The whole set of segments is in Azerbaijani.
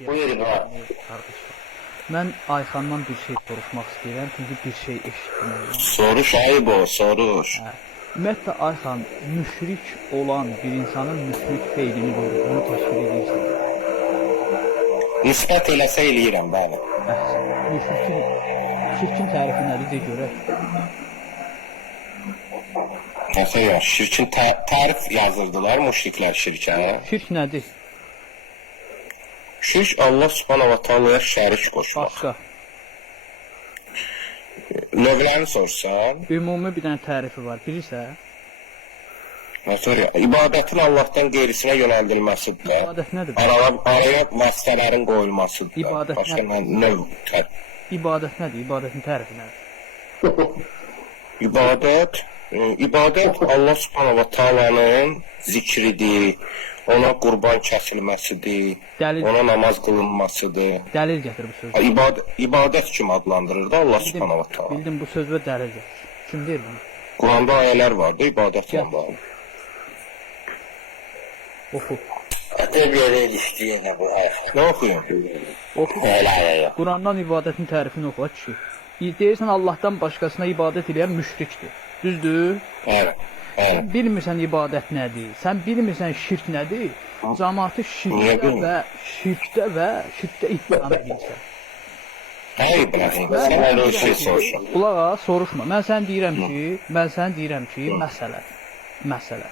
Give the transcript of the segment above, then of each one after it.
şey. Buyur var. Qardaşlar. Mən Ayxandan bir şey soruşmaq istəyirəm, çünki bir şey eşitdim. Soruş ayıb o, soruş. Ümumiyyətlə Ayxan, müşrik olan bir insanın müşrik feylini görür, onu təşkil edirsən. Nisbət eləsə eləyirəm, bəli. Şirkin tərifi nədir, de görək. Nəsə yox, şirkin tərif yazırdılar müşriklər şirkə. Şirk nədir? Şirk Allah subhanahu wa ta'ala'ya şərik qoşmaq. Başqa. Növlərini sorsan. Ümumi bir dənə tərifi var, bilirsən? Nəsə yox, ibadətin Allahdan qeyrisinə yönəldilməsidir. İbadət nədir? Araya vasitələrin qoyulmasıdır. İbadət başqa nədir? Növ. İbadət nədir? İbadətin tərifi nədir? İbadət Allah subhanahu wa ta'ala'nın zikridir, ona qurban kəsilməsidir, ona namaz qılınmasıdır. Dəlil gətir bu sözü. İbadət kimi adlandırır da Allah subhanahu wa ta'ala. Bildim bu söz və dəlil gətir. Kim deyir bunu? Quranda ayələr vardı, ibadətlə bağlı. Oxu. Ətəbiyyədə ilişdi yenə bu ayaq. Nə oxuyum? Oxu. Elə. Qurandan ibadətin tərifini oxu, kişi. Deyirsən Allahdan başqasına ibadət edən müşrikdir. Düzdür? Bəli. Sən bilmirsən ibadət nədir? Sən bilmirsən şirk nədir? Cəmaatı şirkdə ittiham edirsən. Hey İbrahim, sən elə bir şey soruşun. Qulaq as, soruşma. Mən sən deyirəm ki, məsələ.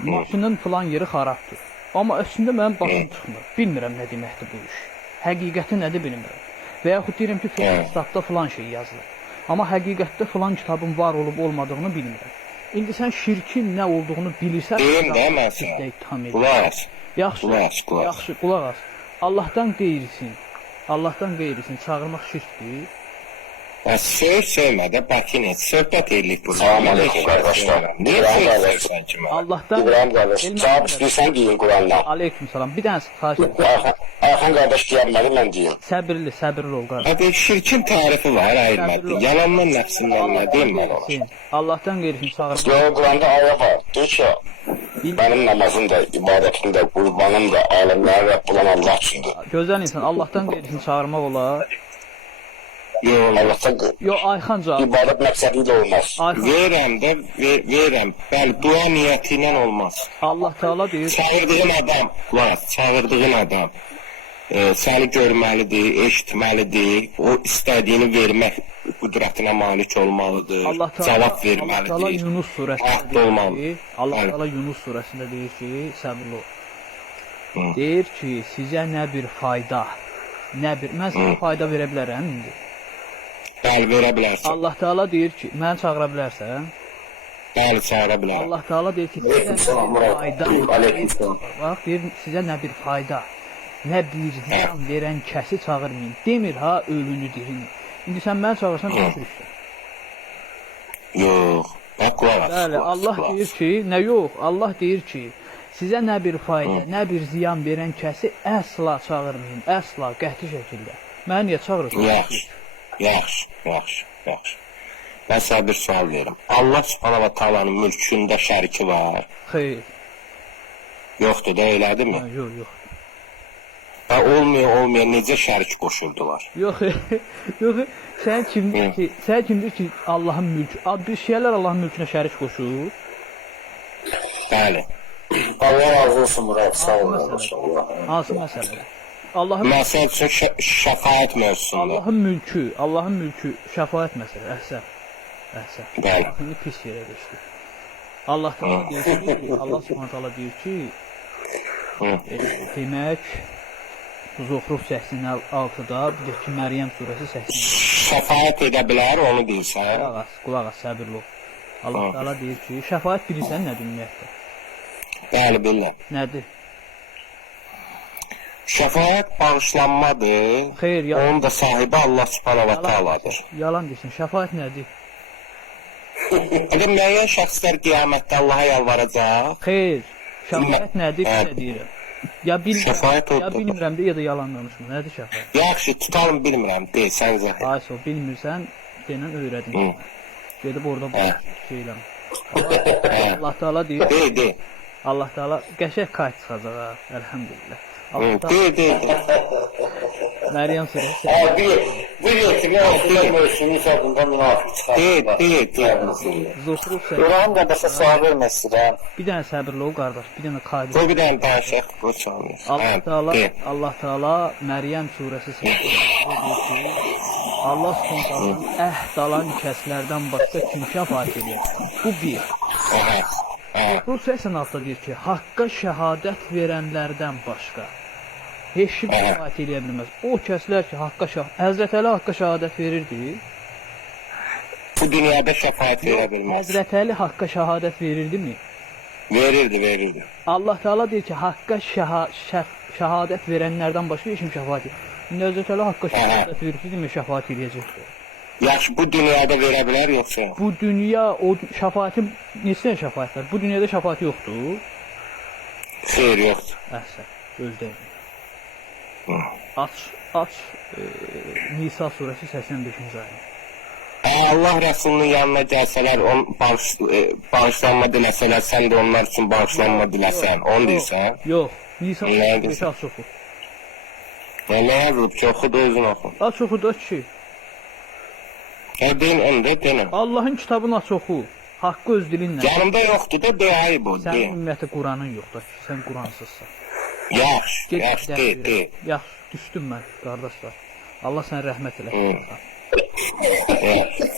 Maşının falan yeri xarabdır. Amma əslində mənim başım çıxmır. Bilmirəm nə deməkdir bu iş. Həqiqəti nədir bilmirəm. Və yaxud deyirəm ki, filan kitabda filan şey yazılır. Amma həqiqətdə filan kitabın var olub olmadığını bilmirəm. İndi sən şirkin nə olduğunu bilirsən. Deyim də mən sənə. Qulaq as. Yaxşı, qulaq as. Allahdan qeyrisin çağırmaq şirkdir. Söyləmə də Bakın et, söhbət edirik burada. Salam aleyküm qardaşlar. Niyə söyləyirsən ki mən? Allahdan İbrahim qardaş, cavab istəyirsən deyin Qurandan. Aleyküm salam. Bir dənə xahiş edirəm. Ayxan qardaş deyəməli, mən deyim. Səbirli ol qardaş. Hadi şirkin tarifi var, ayırmadı. Yalanla nəfsindən nə deyim mən ona? Allahdan qeyrisin çağırmaq. Yo, Quranda ayə var. Deyir ki, mənim namazım da, ibadətim də, qurbanım da, aləmlərin Rəbb olan Allah üçündür. Gözəl insan, Allahdan qeyrisin çağırmaq olar. Yo, Ayxan cavab. İbadət məqsədi ilə olmaz. Verəm. Bəli, dua niyyəti ilə olmaz. Allah Teala deyir. Çağırdığın adam səni görməlidir, eşitməlidir, o istədiyini vermək qüdrətinə malik olmalıdır, cavab verməlidir. Allah Teala Yunus surəsində deyir ki, səbirli ol. Deyir ki, sizə nə bir fayda, mən sizə fayda verə bilərəm indi. Bəli, verə bilərsən. Allah Teala deyir ki, məni çağıra bilərsən? Bəli, çağıra bilərəm. Allah Teala deyir ki, sizə nə bir fayda, bax, deyir, sizə nə bir fayda, nə bir ziyan verən kəsi çağırmayın. Demir ha, ölünü dirini. İndi sən məni çağırsan, nə düşürsən? Yox, bax, qulaq as. Bəli, Allah deyir ki, nə yox, Allah deyir ki, sizə nə bir fayda, nə bir ziyan verən kəsi əsla çağırmayın, əsla, qəti şəkildə. Məni niyə çağırırsan? Yaxşı. Mən sənə bir sual verim. Allah subhanahu wa ta'alanın mülkündə şəriki var. Xeyr. Yoxdur da, elədirmi? Yox. Və olmaya necə şərik qoşurdular? Yox. Sən kimdir ki, Allahın mülkü, bir şeylər Allahın mülkünə şərik qoşur? Bəli. Allah razı olsun Murad, sağ ol. Hansı məsələdə? Məsəl üçün şəfaət mövzusunda. Allahın mülkü şəfaət məsələsi, əhsən. Bəli. İndi pis yerə düşdü. Allah Teala deyir ki, Allah Subhanahu taala deyir ki, demək Zuhruf 86-da, bir də ki, Məryəm surəsi 80-də. Şəfaət edə bilər, onu deyirsən. Qulaq as, səbirli ol. Allah Teala deyir ki, şəfaət bilirsən nədir ümumiyyətlə? Bəli, bilirəm. Nədir? Şəfaət bağışlanmadır. Xeyr, yalan. Onun da sahibi Allah subhanahu wa ta'aladır. Yalan deyirsən, şəfaət nədir? Müəyyən şəxslər qiyamətdə Allaha yalvaracaq. Xeyr, şəfaət nədir, nə deyirəm? Ya bilmirəm də, ya da yalan danışma. Nədir şəfaət? Yaxşı, tutalım bilmirəm, deyilsən zəhər. Ayso, bilmirsən, denən öyrədim. Gedib orada şey eləm. Allah Teala deyir. Deyil. Allah Teala qəşəng qayıt çıxacaq, əlhəmdülillah. De. Məryəm surəsi. Bir yetimi aslında mövsümün hesabında münafıq çıxar. De. Zuhruf surəsi. Quran qədəsə sual vermək istəyirəm. Bir dənə səbirli ol qardaş, bir dənə Bu qadir. bir dənə danışaq, bu çalmır. Allah Teala Məryəm surəsi 8-də deyir ki, Allah Subhanahu əhd alan kəslərdən başqa kim şəfaət edir? Bu bir. Bu səsən altında deyir ki, haqqa şəhadət verənlərdən başqa heç kim şəfaət edə bilməz. O kəslər ki, Həzrət Əli haqqa şəhadət verirdi. Bu dünyada şəfaət verə bilməz. Həzrət Əli haqqa şəhadət verirdimi? Verirdi. Allah Teala deyir ki, haqqa şəhadət verənlərdən başqa heç kim şəfaət edir. İndi Həzrət Əli haqqa şəhadət verirdi, demə şəfaət edəcəkdir. Yaxşı, bu dünyada verə bilər yoxsa? Bu dünya o şəfaətin neçə şəfaət var? Bu dünyada şəfaət yoxdur. Xeyr, yoxdur. Əhsən, gözləyin. Aç Nisa surəsi 85-ci ayə. Allah Rəsulunun yanına gəlsələr, bağışlanma diləsələr, sən də onlar üçün bağışlanma diləsən, onu deyirsən? Yox, Nisa surəsi aç oxu. Nə yazılıb ki, oxu da özün oxu. Aç oxu da ki. Deyin, onu da deyin. Allahın kitabını aç oxu. Haqqı öz dilinlə. Yanımda yoxdur da, deyayıb o, Sənin deyin. ümumiyyətlə Quranın yoxdur, sən Quransızsan. Yaxşı, de. Yaxşı, düşdüm mən, qardaşlar. Allah sənə rəhmət eləsin. Yaxşı.